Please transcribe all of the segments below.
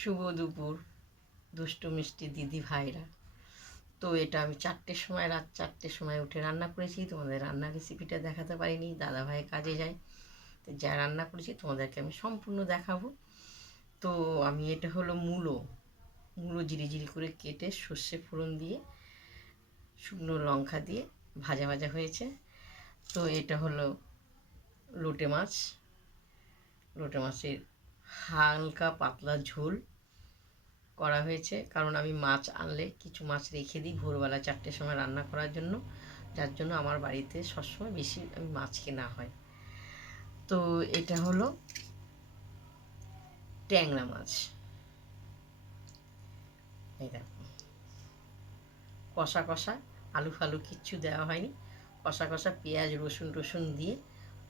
শুভ দুপুর দুষ্টু মিষ্টি দিদি ভাইরা। তো এটা আমি 4টের সময়, রাত 4টের সময় উঠে রান্না করেছি। তোমাদের রান্নার রেসিপিটা দেখাতে পারিনি, দাদা ভাই কাজে যায়। তো যা রান্না করেছি তোমাদেরকে আমি সম্পূর্ণ দেখাবো। তো আমি এটা হলো মূলো জিরি জিরি করে কেটে সর্ষে ফোড়ন দিয়ে শুকনো লঙ্কা দিয়ে ভাজা ভাজা হয়েছে। তো এটা হলো লোটে মাছের হালকা পাতলা ঝোল করা হয়েছে, কারণ আমি মাছ আনলে কিছু মাছ রেখে দিই ভোরবেলা 4টের সময় রান্না করার জন্য, যার জন্য আমার বাড়িতে সবসময় বেশি আমি মাছ কেনা হয়। তো এটা হলো ট্যাংরা মাছ। এই দেখো, কষা কষা, আলু ফালু কিচ্ছু দেওয়া হয়নি, কষা কষা পেঁয়াজ রসুন দিয়ে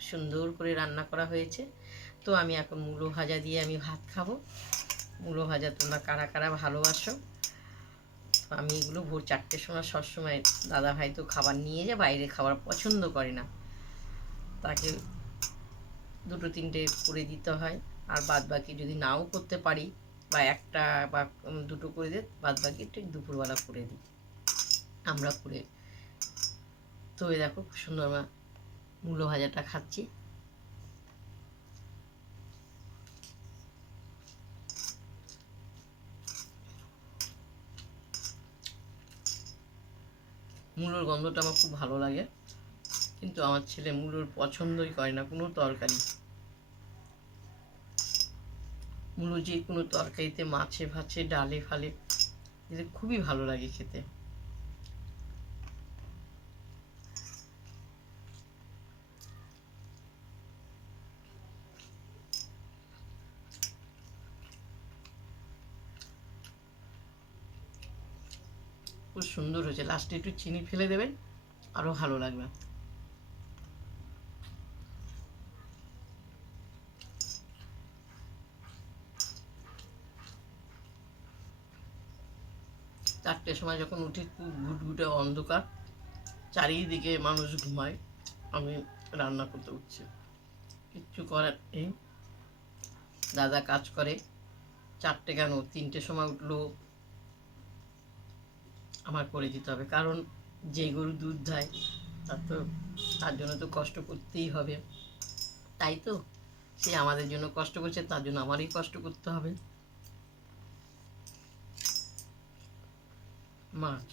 সুন্দর করে রান্না করা হয়েছে। তো আমি এখন মূলো ভাজা দিয়ে আমি ভাত খাবো। মূলো ভাজা তোমরা কারা কারা ভালোবাসো? আমি এগুলো ভোর 4টের সময় সবসময়, দাদা ভাই তো খাবার নিয়ে যায়, বাইরে খাবার পছন্দ করে না, তাকে 2-3টে করে দিতে হয়। আর বাদ বাকি যদি নাও করতে পারি বা একটা বা 2টো করে দিই, বাদ বাকি ঠিক দুপুরবেলা করে দিই আমরা করে। তো এই দেখো সুন্দর মূলো ভাজাটা খাচ্ছি। মূলোর গন্ধটা আমার খুব ভালো লাগে, কিন্তু আমার ছেলে মূলোর পছন্দই করে না কোনো তরকারি। মূলো যে কোনো তরকারিতে, মাছে ভাছে ডালে ফালে দিলে খুবই ভালো লাগে খেতে। খুব সুন্দর হয়েছে, লাস্টে একটু চিনি ফেলে দেবেন, আরও ভালো লাগবে। চারটের সময় যখন উঠি খুব ঘুটঘুটে অন্ধকার, চারিদিকে মানুষ ঘুমায়, আমি রান্না করতে উঠছি। কিচ্ছু করার নেই, দাদা কাজ করে, 4টে কেন 3টের সময় উঠলো আমার করে দিতে হবে, কারণ যে গরু দুধ দেয় তার জন্য তো কষ্ট করতেই হবে। তাই তো সে আমাদের জন্য কষ্ট করছে, তার জন্য আমারই কষ্ট করতে হবে। মাছ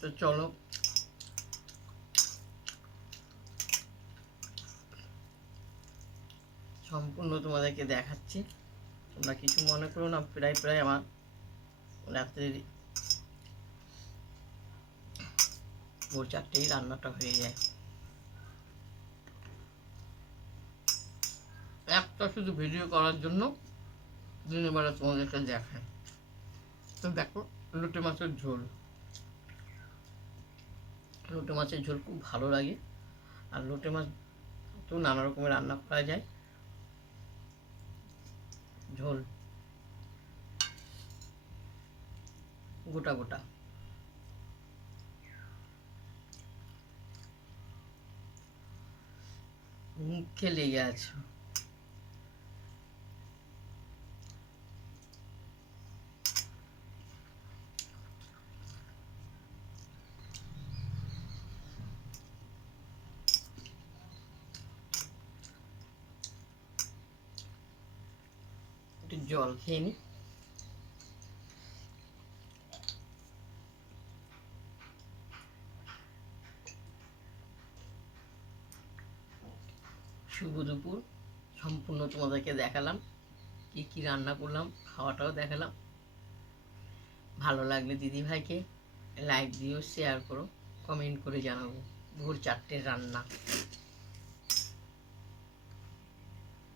তো চলো সম্পূর্ণ তোমাদেরকে দেখাচ্ছি, তোমরা কিছু মনে করো না। প্রায় আমার রাত্রের ভোর 4টেই রান্নাটা হয়ে যায়। একটা শুধু ভিডিও করার জন্য দিনের বেলা তোমাদেরকে দেখায়। তো দেখো লোটে মাছের ঝোল, লোটে মাছের ঝোল খুব ভালো লাগে। আর লোটে মাছ তো নানা রকমের রান্না করা যায়। ঝোল গোটা গোটা, মুখে লেগে আছে। একটু জল খেয়ে নি। শুভ দুপুর, সম্পূর্ণ তোমাদেরকে দেখালাম কি কি রান্না করলাম, খাওয়াটাও দেখালাম। ভালো লাগলে দিদি ভাইকে লাইক দিও, শেয়ার করো, কমেন্ট করে জানাবো ভোর 4টের রান্না।